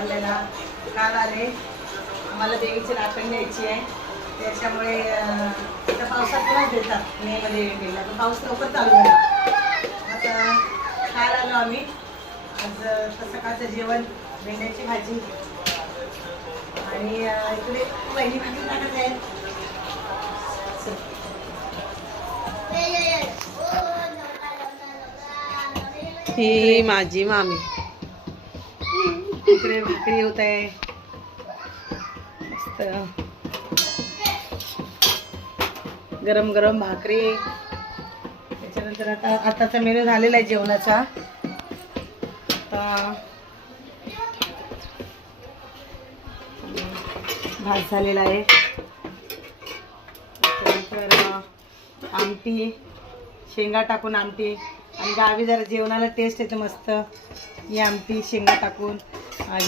चाललेला. काल आले, आम्हाला देवीची राखण न्यायची आहे, त्याच्यामुळे त्या पावसातूनच देतात मेमध्ये एंडिंगला. तर पाऊस लवकर चालू झाला. आता काल आलो आम्ही. आज सकाळचं जेवण भेंड्याची भाजी आणि इकडे वहिनी भाजी टाकत आहेत. ही माझी मामी. इकडे भाकरी होत आहे मस्त गरम गरम भाकरी. त्याच्यानंतर आताचा मेनू झालेला आहे जेवणाचा. आता भात झालेला आहे. त्याच्यानंतर आमटी, शेंगा टाकून आमटी. आणि गावी जरा जेवणाला टेस्ट येते मस्त. ही आमटी शेंगा टाकून. ही